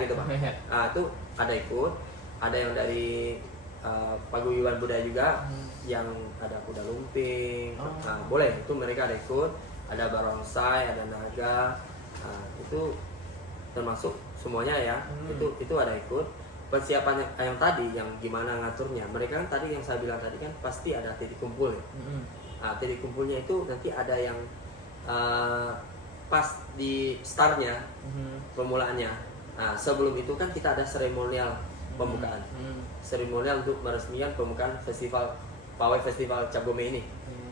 gitu Bang. Nah, itu ada ikut, ada yang dari paguyuban budaya juga yang ada kuda lumping. Nah, boleh itu mereka ada ikut, ada barongsai, ada naga. Nah, itu termasuk semuanya ya. Itu ada ikut. Persiapan yang tadi yang gimana ngaturnya. Mereka kan tadi yang saya bilang tadi kan pasti ada titik kumpul ya. Nah, titik kumpulnya itu nanti ada yang pas di startnya, permulaannya. Nah, sebelum itu kan kita ada seremonial pembukaan, seremonial untuk meresmikan pembukaan festival Pawai Festival Cap Gome ini.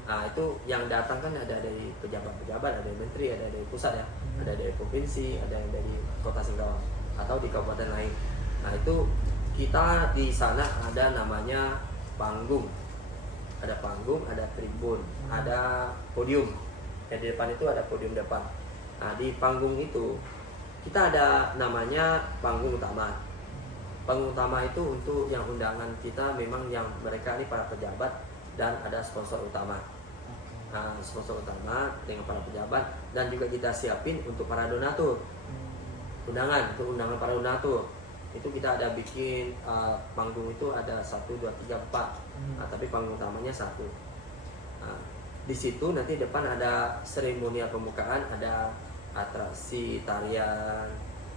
Nah, itu yang datang kan ada dari pejabat-pejabat, ada dari menteri, ada dari pusat ya, ada dari provinsi, ada yang dari kota Singkawang atau di kabupaten lain. Nah, itu kita di sana ada namanya panggung, ada panggung, ada tribun, ada podium. Ya, di depan itu ada podium depan. Nah, di panggung itu kita ada namanya panggung utama. Panggung utama itu untuk yang undangan kita memang yang mereka ini para pejabat dan ada sponsor utama. Nah, sponsor utama dengan para pejabat dan juga kita siapin untuk para donatur. Undangan untuk undangan para donatur. Itu kita ada bikin panggung itu ada 1, 2, 3, 4. Nah, tapi panggung utamanya 1. Nah, di situ nanti depan ada seremonial pembukaan, ada atraksi tarian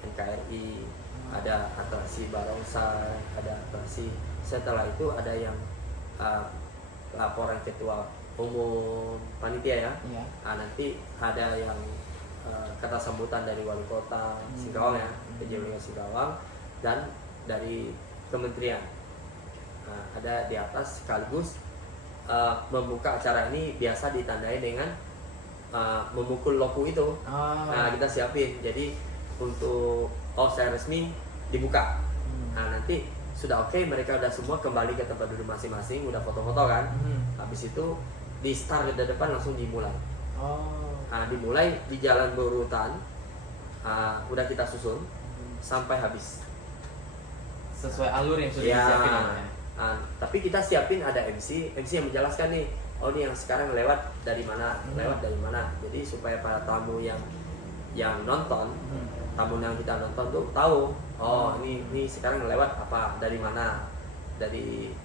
NKRI, ada atraksi barongsai, ada atraksi. Setelah itu ada yang laporan ketua umum panitia ya. Nah, nanti ada yang kata sambutan dari wali kota Singkawang ya, PJ Singkawang dan dari kementerian. Nah, ada di atas sekaligus membuka acara ini biasa ditandai dengan memukul loku itu. Nah, kita siapin. Jadi untuk saya resmi dibuka. Nah, nanti sudah oke, mereka udah semua kembali ke tempat duduk masing-masing, udah foto-foto kan. Habis itu di start di depan langsung dimulai. Nah, dimulai di jalan berurutan. Udah kita susun sampai habis. Sesuai alur yang sudah disiapin namanya. Tapi kita siapin ada MC yang menjelaskan nih, oh ini yang sekarang lewat dari mana, lewat dari mana. Jadi supaya para tamu yang nonton, tamu yang kita nonton tuh tahu, oh ini sekarang lewat apa, dari mana, dari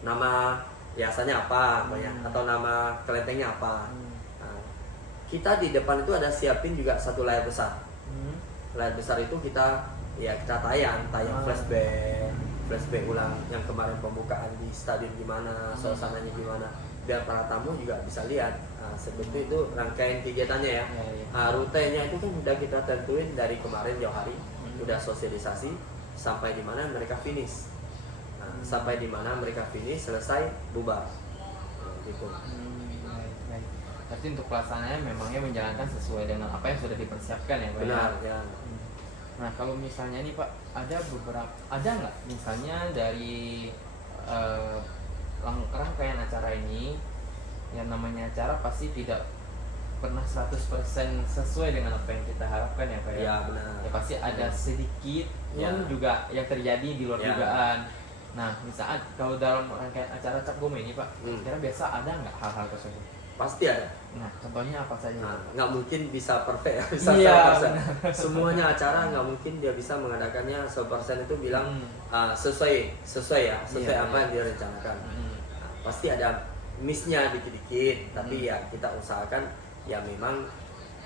nama hiasannya apa, atau nama kelentengnya apa. Nah, kita di depan itu ada siapin juga satu layar besar. Layar besar itu kita tayang flashback ulang yang kemarin pembukaan di stadion gimana, suasananya gimana, biar para tamu juga bisa lihat. Sebetulnya itu rangkaian kegiatannya ya. Rutenya itu kan udah kita tentuin dari kemarin jauh hari, udah sosialisasi sampai di mana mereka finish. Sampai di mana mereka finish, selesai bubar. Gitu. Berarti untuk pelaksanaannya memangnya menjalankan sesuai dengan apa yang sudah dipersiapkan ya Pak? Benar ya. Nah, kalau misalnya nih Pak, ada nggak misalnya dari rangkaian acara ini, yang namanya acara pasti tidak pernah 100% sesuai dengan apa yang kita harapkan ya Pak ya? Ya benar. Ya pasti ada sedikit pun juga yang terjadi di luar dugaan. Nah, misalnya kalau dalam rangkaian acara Cap Gome ini Pak, kira biasa ada nggak hal-hal tersebut? Pasti ada. Nah, contohnya apa saja? Nggak mungkin bisa perfect ya, bisa 100%. Semuanya acara nggak mungkin dia bisa mengadakannya 100% itu bilang sesuai apa yang dia rencanakan. Pasti ada missnya dikit-dikit, tapi ya kita usahakan ya memang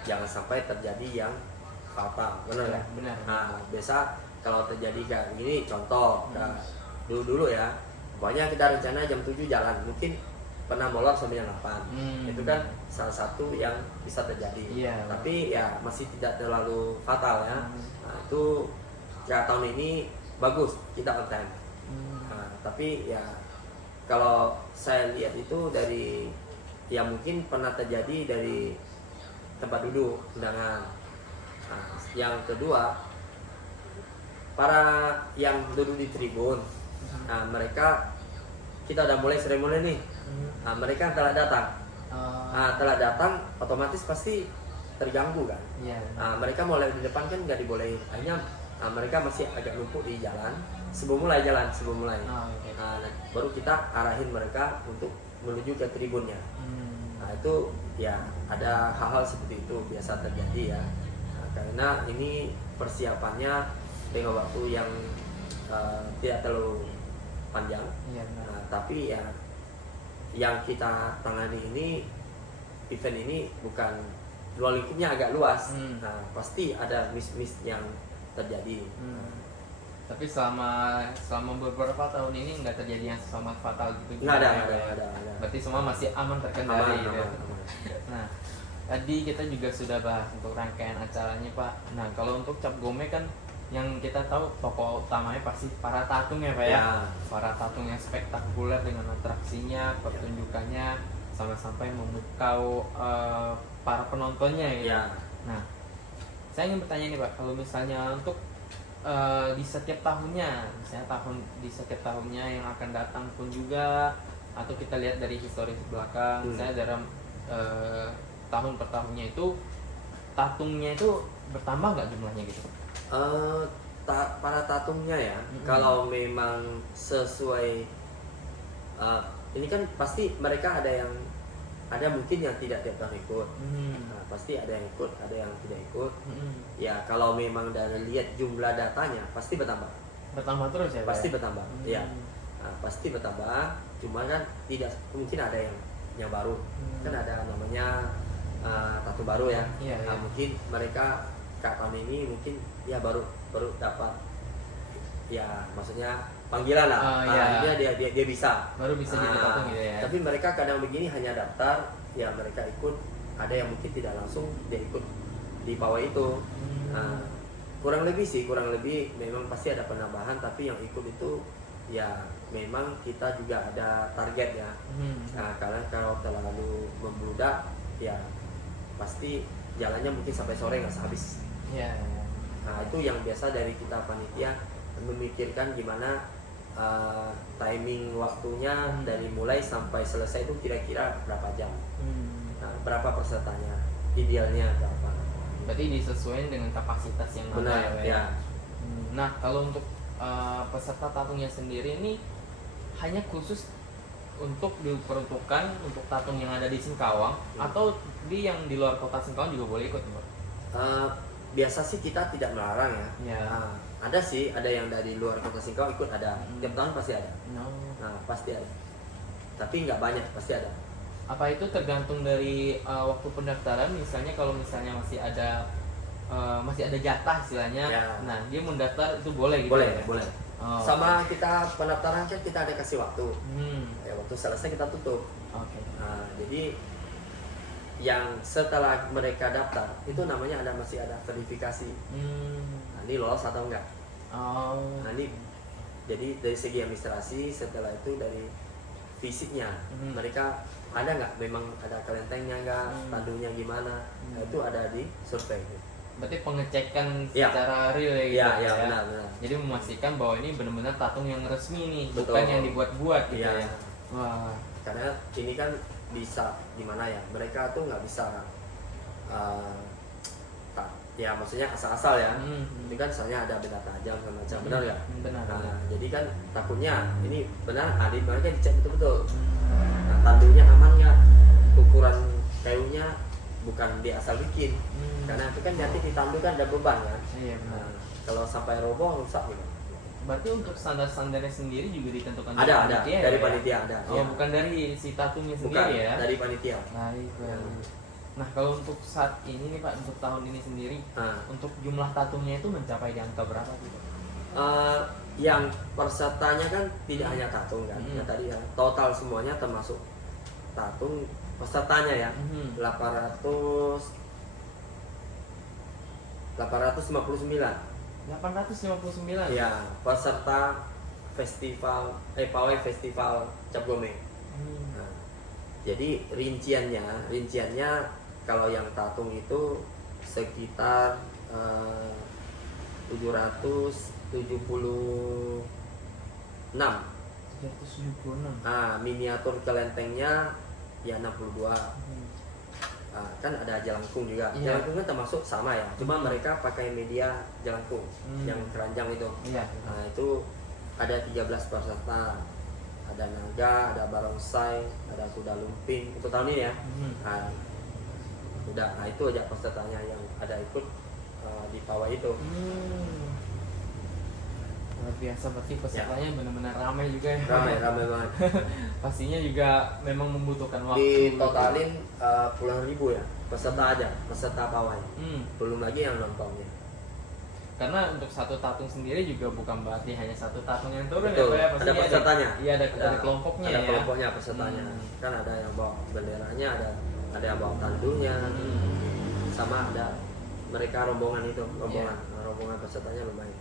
jangan sampai terjadi yang fatal, benar ya? Benar. Nah, biasa kalau terjadi kayak gini, contoh dulu ya, pokoknya kita rencana jam 7 jalan, mungkin pernah molor sampai jam 8. Itu kan salah satu yang bisa terjadi. Tapi ya masih tidak terlalu fatal ya. Nah, itu ya tahun ini bagus kita on time. Tapi ya kalau saya lihat itu dari ya mungkin pernah terjadi dari tempat duduk undangan. Yang kedua, para yang duduk di tribun, mereka kita udah mulai seremoni nih. Mereka telah datang. Telah datang, otomatis pasti terganggu kan. Mereka mulai di depan kan nggak dibolehin. Akhirnya mereka masih agak numpuk di jalan sebelum mulai. Baru kita arahin mereka untuk menuju ke tribunnya. Itu ya ada hal-hal seperti itu biasa terjadi ya. karena ini persiapannya dengan waktu yang tidak terlalu panjang. Iya, benar. Nah, tapi ya yang kita tangani ini, event ini bukan ruang lingkupnya agak luas. Nah, pasti ada miss yang terjadi. Tapi selama beberapa tahun ini nggak terjadi yang sangat fatal gitu. Nggak ada. Berarti semua masih aman terkendali. Aman. Nah, tadi kita juga sudah bahas untuk rangkaian acaranya, Pak. Nah, kalau untuk Cap Gome kan yang kita tahu tokoh utamanya pasti para tatung ya, Pak ya. Para tatung yang spektakuler dengan atraksinya, pertunjukannya, sampai memukau para penontonnya gitu. Nah, saya ingin bertanya nih, Pak, kalau misalnya untuk di setiap tahunnya, misalnya di setiap tahunnya yang akan datang pun juga, atau kita lihat dari historis belakang, misalnya dalam tahun per tahunnya itu tatungnya itu bertambah nggak jumlahnya gitu? Para tatungnya ya, kalau memang sesuai ini kan pasti mereka ada mungkin yang tidak tiap tahun ikut. Nah, pasti ada yang ikut, ada yang tidak ikut. Ya kalau memang dari lihat jumlah datanya pasti bertambah. Bertambah terus ya? Pasti bertambah. Ya, nah, pasti bertambah. Cuma kan tidak mungkin ada yang baru. Kan ada namanya tatung baru ya. Nah, mungkin mereka tahun ini mungkin ya baru dapat, ya maksudnya panggilan lah. Dia bisa baru bisa jadi tatung gitu ya. Tapi mereka kadang begini hanya daftar, ya mereka ikut, ada yang mungkin tidak langsung dia ikut di pawai itu. Nah, kurang lebih memang pasti ada penambahan, tapi yang ikut itu ya memang kita juga ada target ya. Nah, karena kalau terlalu membludak ya pasti jalannya mungkin sampai sore nggak habis. Nah, itu yang biasa dari kita panitia memikirkan gimana timing waktunya dari mulai sampai selesai itu kira-kira berapa jam. Nah, berapa pesertanya, idealnya berapa. Berarti disesuaikan dengan kapasitas yang ada. Benar ya. Nah, kalau untuk peserta tatungnya sendiri ini hanya khusus untuk diperuntukkan untuk tatung yang ada di Singkawang, atau yang di luar kota Singkawang juga boleh ikut, Mbak? Biasa sih kita tidak melarang ya. Nah, ada yang dari luar kota Singkawang ikut, ada. Tiap tahun pasti ada. Nah, pasti ada. Tapi nggak banyak, pasti ada. Apa itu tergantung dari waktu pendaftaran? Misalnya kalau misalnya masih ada jatah istilahnya, nah dia mendaftar itu boleh gitu? Boleh. Sama kita pendaftaran kan kita ada kasih waktu. Ya, waktu selesai kita tutup. Nah, jadi yang setelah mereka daftar itu namanya masih ada verifikasi. Nah, ini lolos atau enggak. Nah, ini jadi dari segi administrasi, setelah itu dari fisiknya mereka ada nggak, memang ada kelentengnya nggak, tandunya gimana. Nah, itu ada di survei. Berarti pengecekan secara real ya gitu. Ya, benar. Jadi memastikan bahwa ini benar-benar tatung yang resmi nih, bukan yang dibuat-buat gitu ya. Wah, karena ini kan bisa gimana ya, mereka tuh nggak bisa ya maksudnya asal-asal ya. Ini kan soalnya ada benda tajam sama macam, benar ya? Benar. Nah, jadi kan takutnya ini benar, adik mereka dicek betul-betul. Nah, tandunya aman nggak, ukuran kayunya bukan dia asal bikin. Karena itu kan nanti ditandu kan ada beban kan. Nah, kalau sampai roboh rusak gitu. Berarti untuk standar-standarnya sendiri juga ditentukan ada panitia, dari panitia ada. Bukan dari si tatungnya sendiri ya? Dari panitia. Nah, kalau untuk saat ini nih Pak, untuk tahun ini sendiri, untuk jumlah tatungnya itu mencapai di angka berapa gitu? Yang pesertanya kan tidak hanya tatung kan, ya tadi ya total semuanya termasuk tatung pesertanya ya 859. 859 ya peserta festival pawai festival Cap Gome. Nah, jadi rinciannya kalau yang tatung itu sekitar 776. Miniatur kelentengnya ya 62. Kan ada jelangkung juga. Jelangkung kan termasuk sama ya, cuma mereka pakai media jelangkung yang keranjang itu. Nah, itu ada 13 peserta. Ada naga, ada barongsai, ada kuda lumping untuk tahun ini ya. Nah, itu aja pesertanya yang ada ikut di pawai itu. Luar biasa, berarti pesertanya benar-benar ramai juga ya. Ramai banget. Pastinya juga memang membutuhkan waktu. Di totalin puluhan ribu ya peserta aja, peserta pawai. Belum lagi yang nontonnya. Karena untuk satu tatung sendiri juga bukan berarti hanya satu tatung yang turun. Betul. Ya, Ada pesertanya. Iya, ada kelompoknya ada ya. kelompoknya pesertanya. Kan ada yang bawa benderanya, ada yang bawa tandunya, sama ada mereka rombongan itu, rombongan pesertanya lumayan.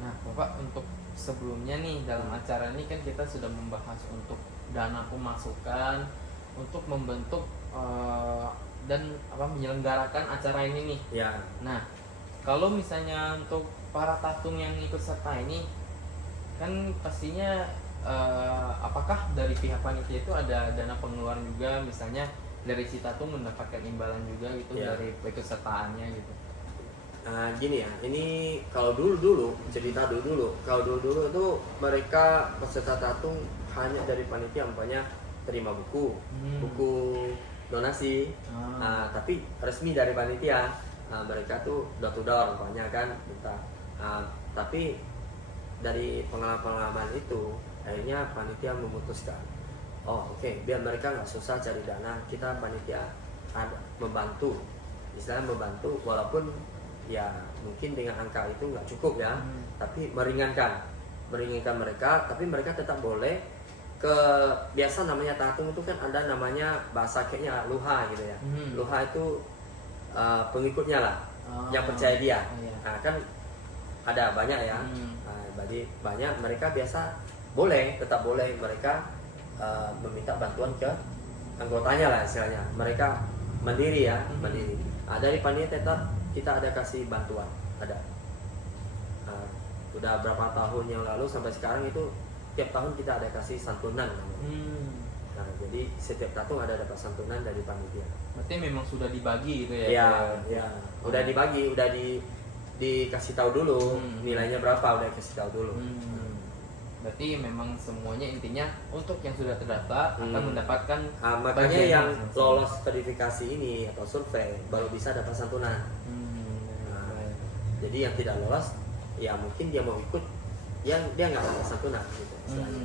Nah, Bapak, untuk sebelumnya nih dalam acara ini kan kita sudah membahas untuk dana pemasukan untuk membentuk dan menyelenggarakan acara ini nih. Ya. Nah, kalau misalnya untuk para tatung yang ikut serta ini kan pastinya apakah dari pihak panitia itu ada dana pengeluaran juga, misalnya dari si tatung mendapatkan imbalan juga gitu dari ikut sertaannya gitu. Gini ya, ini kalau dulu cerita dulu itu mereka peserta tatung hanya dari panitia umpamanya terima buku donasi, tapi resmi dari panitia mereka tuh door to door umpamanya kan minta, tapi dari pengalaman itu akhirnya panitia memutuskan, biar mereka nggak susah cari dana, kita panitia ada membantu, istilahnya membantu walaupun ya mungkin dengan angka itu nggak cukup ya, tapi meringankan mereka, tapi mereka tetap boleh ke, biasa namanya tatung itu kan ada namanya bahasa kayaknya luha gitu ya. Luha itu pengikutnya lah, yang percaya dia. Nah, kan ada banyak ya. Jadi banyak mereka biasa tetap boleh mereka meminta bantuan ke anggotanya lah istilahnya. Mereka mandiri ya, mandiri. Dari panitia tetap kita ada kasih bantuan, ada. Udah berapa tahun yang lalu sampai sekarang itu tiap tahun kita ada kasih santunan. Nah, jadi setiap tatung ada dapat santunan dari panitia. Berarti memang sudah dibagi gitu ya? Ya. Udah dibagi, udah dikasih tahu dulu nilainya berapa, udah kasih tahu dulu. Berarti memang semuanya intinya untuk yang sudah terdaftar akan mendapatkan makanya yang lolos verifikasi ini atau survei baru bisa dapat santunan. Jadi yang tidak lolos ya mungkin dia mau ikut, dia nggak dapat santunan gitu.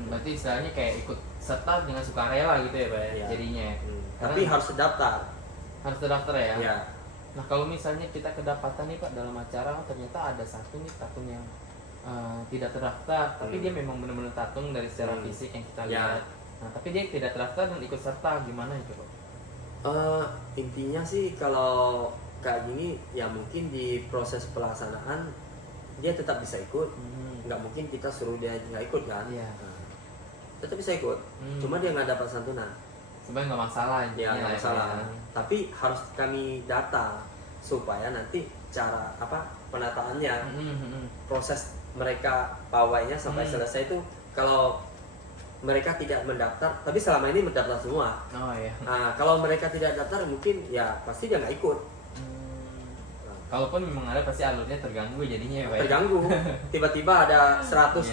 Berarti istilahnya kayak ikut serta dengan sukarela gitu ya Pak ya, jadinya. Tapi harus terdaftar. Harus terdaftar ya? Ya. Nah, kalau misalnya kita kedapatan nih Pak dalam acara, ternyata ada satu nih tatung yang tidak terdaftar, tapi dia memang benar-benar tatung dari secara fisik yang kita lihat. Nah, tapi dia tidak terdaftar dan ikut serta, gimana itu Pak? Intinya sih kalau kayak gini ya mungkin di proses pelaksanaan dia tetap bisa ikut. Nggak mungkin kita suruh dia nggak ikut kan? Tetap bisa ikut, cuma dia nggak dapat santunan. Sebenarnya nggak masalah. Ya nggak masalah. Tapi harus kami data supaya nanti cara penataannya, proses mereka pawainya sampai selesai itu, kalau mereka tidak mendaftar, tapi selama ini mendaftar semua. Nah, kalau mereka tidak daftar mungkin ya pasti dia nggak ikut. Kalaupun memang ada pasti alurnya terganggu jadinya ya Pak. Terganggu. Tiba-tiba ada 100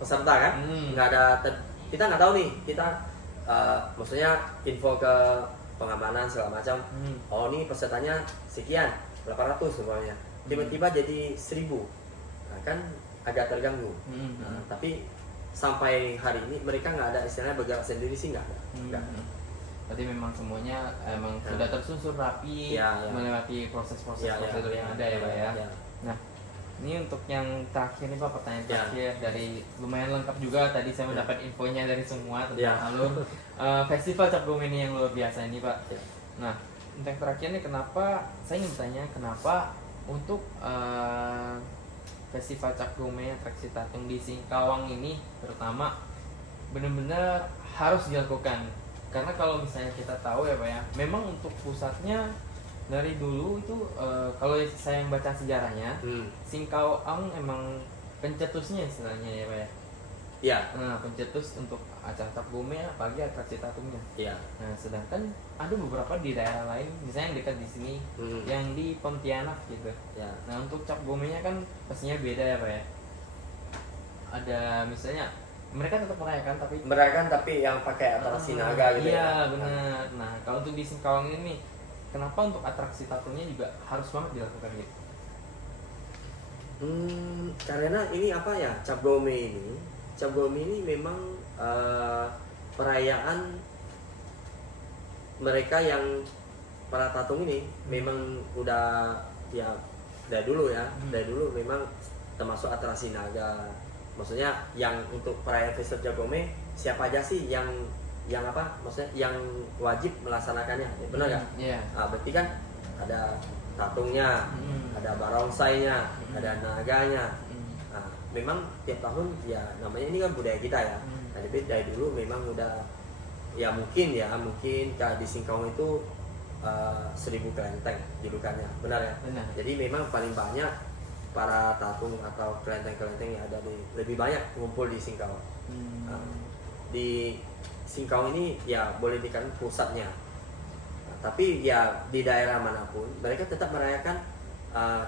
peserta kan? Nggak ada kita nggak tahu nih, kita maksudnya info ke pengamanan segala macam. Ini pesertanya sekian, 800 semuanya. Tiba-tiba jadi 1000. Nah, kan agak terganggu. Tapi sampai hari ini mereka nggak ada istilahnya bergerak sendiri sih, nggak ada. Berarti memang semuanya emang sudah tersusun rapi, melewati proses-proses prosedur yang ada ya Pak ya. Nah, ini untuk yang terakhir nih Pak, pertanyaan terakhir dari lumayan lengkap juga tadi saya mendapat infonya dari semua tentang alur festival Cap Gome ini yang luar biasa ini Pak. Nah, untuk yang terakhir nih, kenapa saya ingin bertanya kenapa untuk festival Cap Gome atraksi tatung di Singkawang ini terutama benar-benar harus dilakukan, karena kalau misalnya kita tahu ya Pak ya, memang untuk pusatnya dari dulu itu kalau saya yang baca sejarahnya, Singkawang emang pencetusnya istilahnya ya Pak ya. Iya. Nah, pencetus untuk acara Cap Gome apalagi atraksi tatungnya. Iya. Nah, sedangkan ada beberapa di daerah lain, misalnya yang dekat di sini, yang di Pontianak gitu. Ya. Nah, untuk Cap Gome-nya kan pastinya beda ya Pak ya. Ada misalnya mereka tetap merayakan tapi yang pakai atraksi naga gitu. Iya, benar. Nah, kalau untuk di Singkawang ini kenapa untuk atraksi tattoo-nya juga harus banget dilakukan gitu? Karena ini apa ya, Cap Gome ini memang perayaan mereka yang para tatung ini memang udah ya dari dulu ya, dari dulu memang termasuk atraksi naga. Maksudnya yang untuk perayaan festival Cap Gome siapa aja sih yang apa? Maksudnya yang wajib melaksanakannya, benar nggak? Iya. Berarti kan ada tatungnya, ada barongsainya, ada naganya. Memang tiap tahun ya namanya ini kan budaya kita ya. Jadi dari dulu memang udah ya mungkin kayak di Singkawang itu 1000 kelenteng julukannya, benar ya? Benar. Jadi memang paling banyak para tatung atau kelenteng-kelenteng yang ada lebih banyak ngumpul di Singkawang. Di Singkawang ini ya boleh dikatakan pusatnya. Tapi ya di daerah manapun mereka tetap merayakan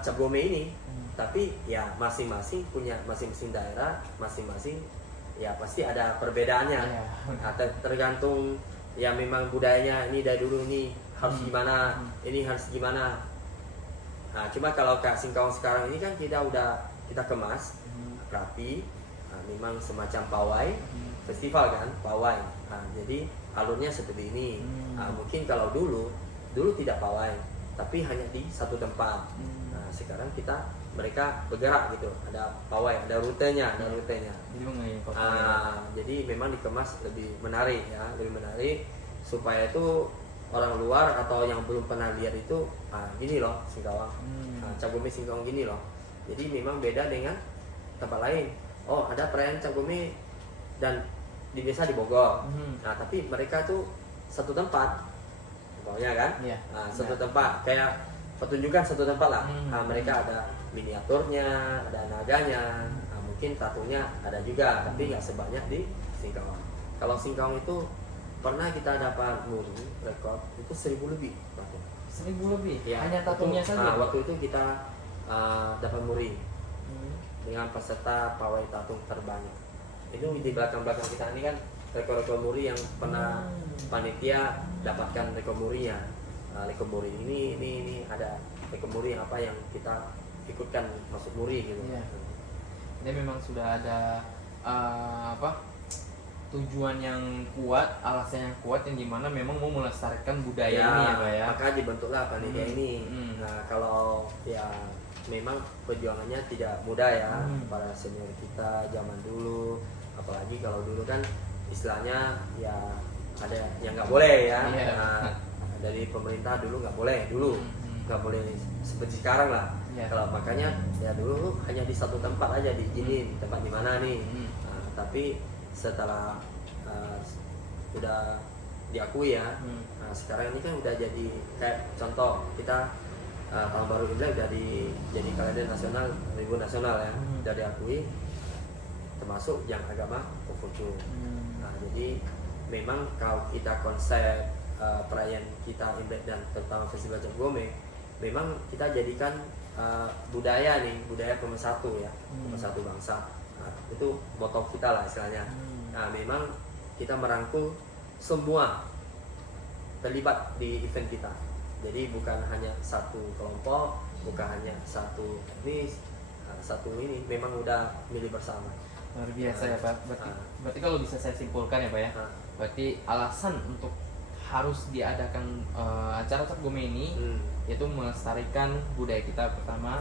Cap Gome ini. Tapi ya masing-masing punya masing-masing daerah, masing-masing ya pasti ada perbedaannya. Tergantung ya memang budayanya ini dari dulu ini harus gimana, ini harus gimana. Cuma kalau Kak Singkawang sekarang ini kan kita kemas rapi, memang semacam pawai festival kan, pawai. Jadi alurnya seperti ini. Mungkin kalau dulu tidak pawai, tapi hanya di satu tempat. Sekarang mereka bergerak gitu, ada pawai, ada rutenya. Jadi memang dikemas lebih menarik ya, lebih menarik supaya itu orang luar atau yang belum pernah lihat itu gini loh Singkawang, Cap Gome Singkawang gini loh. Jadi memang beda dengan tempat lain. Oh ada perayaan Cap Gome dan di desa di Bogor, tapi mereka tuh satu tempat, pokoknya kan, satu tempat kayak pertunjukan satu tempat lah. Mereka ada miniaturnya, ada naganya, mungkin tatunya ada juga, tapi nggak sebanyak di Singkawang. Kalau Singkawang itu pernah kita dapat muri rekor itu 1000 lebih. 1000 lebih? Ya, hanya tatunya saja? Waktu itu kita dapat muri dengan peserta pawai tatung terbanyak. Itu di belakang-belakang kita ini kan rekor-rekor muri yang pernah panitia dapatkan rekor murinya. Rekor muri ini ada rekor muri apa yang kita ikutkan masuk muri gitu. Dia memang sudah ada tujuan yang kuat, alasan yang kuat yang dimana memang mau melestarikan budaya ini ya Pak ya. Maka dibentuklah panitia ini. Kalau ya memang perjuangannya tidak mudah ya, para senior kita zaman dulu, apalagi kalau dulu kan istilahnya ya ada yang nggak boleh ya. Dari pemerintah dulu nggak boleh seperti sekarang lah. Kalau makanya ya dulu hanya di satu tempat aja diizinin, tempat di mana nih. Tapi setelah udah diakui ya, sekarang ini kan udah jadi kayak contoh kita tahun baru Imlek udah jadi kalender nasional, libur nasional ya, udah diakui, termasuk yang agama Konghucu. Jadi memang kalau kita konsep perayaan kita Imlek dan terutama festival Cap Gome, memang kita jadikan budaya pemersatu ya, pemersatu bangsa. Itu moto kita lah istilahnya. Memang kita merangkul semua terlibat di event kita. Jadi bukan hanya satu kelompok, bukan hanya satu etnis, satu ini memang udah milik bersama. Luar biasa ya Pak. Berarti kalau bisa saya simpulkan ya Pak ya, berarti alasan untuk harus diadakan acara Cap Gome ini yaitu melestarikan budaya kita pertama,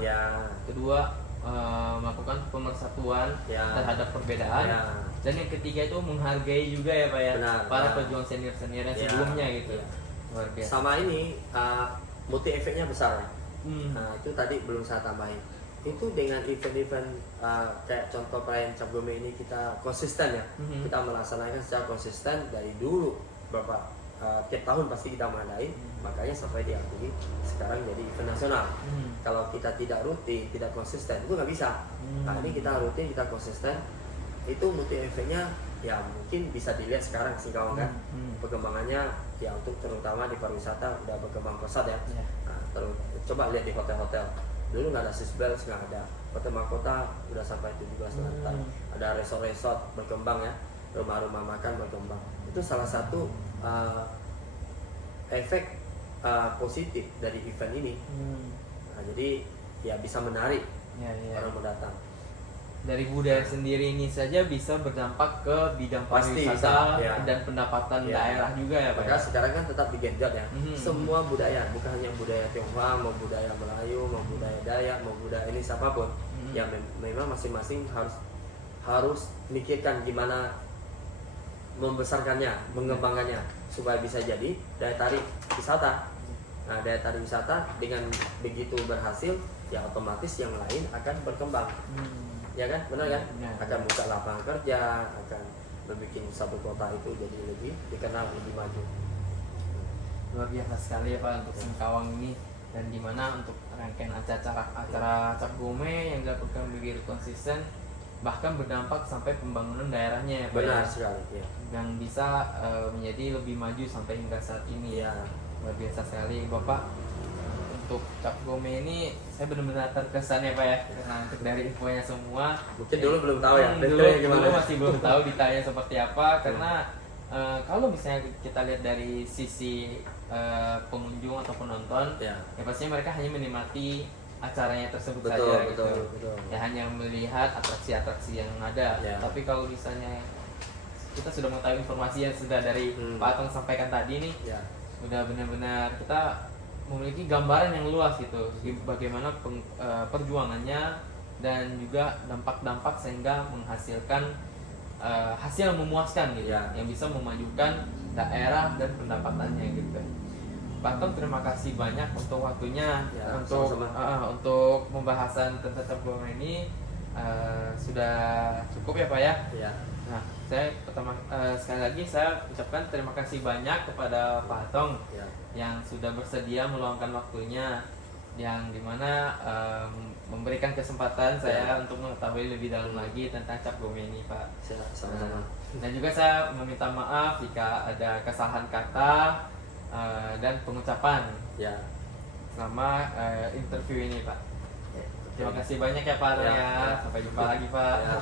kedua melakukan pemersatuan terhadap perbedaan, dan yang ketiga itu menghargai juga ya Pak ya, para pejuang senior-senior yang sebelumnya gitu. Luar biasa. Sama ini multi efeknya besar. Itu tadi belum saya tambahin. Itu dengan event-event kayak contoh perayaan Cap Gome ini kita konsisten ya, kita melaksanakan secara konsisten dari dulu tiap tahun pasti kita mengadain, makanya sampai diakui sekarang jadi event nasional. Kalau kita tidak rutin, tidak konsisten itu nggak bisa. Ini kita rutin, kita konsisten, itu multi efeknya ya mungkin bisa dilihat sekarang Singkawang kan. Perkembangannya ya untuk terutama di pariwisata udah berkembang pesat ya. Coba lihat di hotel-hotel, dulu nggak ada sisbel, nggak ada. Hotel Mahkota udah sampai 17 lantai, ada resort-resort berkembang ya, rumah-rumah makan berkembang. Itu salah satu efek positif dari event ini. Nah, jadi ya bisa menarik orang mau datang. Dari budaya sendiri ini saja bisa berdampak ke bidang Pasti pariwisata bisa, ya. dan pendapatan Ya. daerah juga ya Pak. Maka sekarang kan tetap digenjot ya. Mhm. Semua budaya, bukan hanya budaya Tionghoa, mau budaya Melayu, mau budaya Dayak, mau budaya ini siapapun. Mhm. Ya memang masing-masing harus mikirkan gimana membesarkannya, mengembangkannya supaya bisa jadi daya tarik wisata. Nah, daya tarik wisata dengan begitu berhasil, ya otomatis yang lain akan berkembang. Ya kan, benar kan? Ya. Akan buka lapangan kerja, akan membuat satu kota itu jadi lebih dikenal, lebih maju. Luar biasa sekali ya Pak untuk Singkawang ini, dan dimana untuk rangkaian acara Cap Gome yang dilakukan begitu konsisten, bahkan berdampak sampai pembangunan daerahnya ya Pak. Benar Ya? sekali, ya. Yang bisa menjadi lebih maju sampai hingga saat ini ya. Luar biasa sekali Bapak. Untuk Cap Gome ini saya benar-benar terkesan ya Pak ya, karena untuk dari infonya semua. Mungkin dulu belum tahu ya, Dulu masih belum tahu detailnya seperti apa, karena kalau misalnya kita lihat dari sisi pengunjung atau penonton, ya pastinya mereka hanya menikmati acaranya tersebut saja gitu. Betul. Ya hanya melihat atraksi-atraksi yang ada. Ya. Tapi kalau misalnya kita sudah mengetahui informasi yang sudah dari Pak Atong sampaikan tadi nih, Ya. udah benar-benar kita memiliki gambaran yang luas gitu, bagaimana perjuangannya dan juga dampak-dampak sehingga menghasilkan hasil yang memuaskan gitu, Ya. yang bisa memajukan daerah dan pendapatannya gitu. Pak Tom, terima kasih banyak untuk waktunya, Ya, untuk sama-sama. untuk pembahasan tentang Cap Gome ini sudah cukup ya Pak ya. Ya. Nah, saya sekali lagi saya ucapkan terima kasih banyak kepada Pak Atong Ya. yang sudah bersedia meluangkan waktunya, yang dimana memberikan kesempatan saya untuk mengetahui lebih dalam lagi tentang Cap Gome ini Pak. Sama-sama. Dan juga saya meminta maaf jika ada kesalahan kata dan pengucapan Ya. selama interview ini Pak. Terima kasih banyak ya Pak. Ya. Ya. Sampai jumpa lagi Pak. Ya.